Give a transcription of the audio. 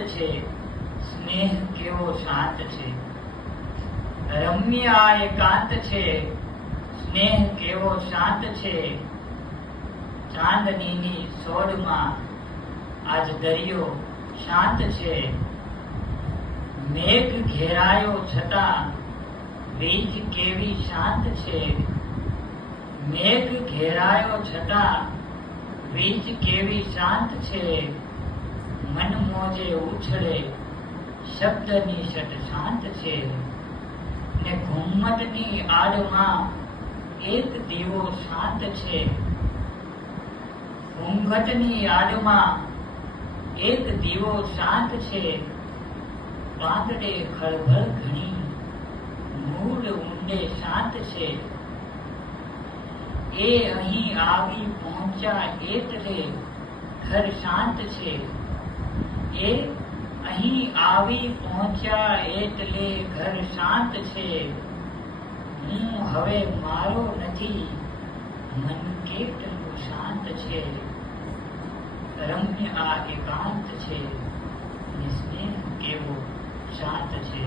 છે, સ્નેહ કેવો શાંત છે. રમ્ય આ એકાંત છે, સ્નેહ કેવો શાંત છે. ચાંદનીની સોડમાં આજ દરિયો શાંત છે. મેઘ ઘેરાયો છતાં વીજ કેવી શાંત છે. મેઘ ઘેરાયો છતાં વીજ કેવી શાંત છે. મન મોજે ઉછળે શબ્દની શટ શાંત છે. ને ઘુમ્મટની આડમાં એક દીવો શાંત છે. ઘૂંઘટની આડમાં એક દીવો શાંત છે. પાંદડે ખળભળ ઘણી મૂળ ઊંડે શાંત છે. એ અહીં આવી પહોંચ્યા એટલે ઘર શાંત છે. એ અહીં આવી પહોંચ્યા એટલે ઘર શાંત છે. હું હવે મારો નથી, મન કેટલું શાંત છે. રમ્ય આ એકાંત છે, ને સ્નેહ કેવો શાંત છે.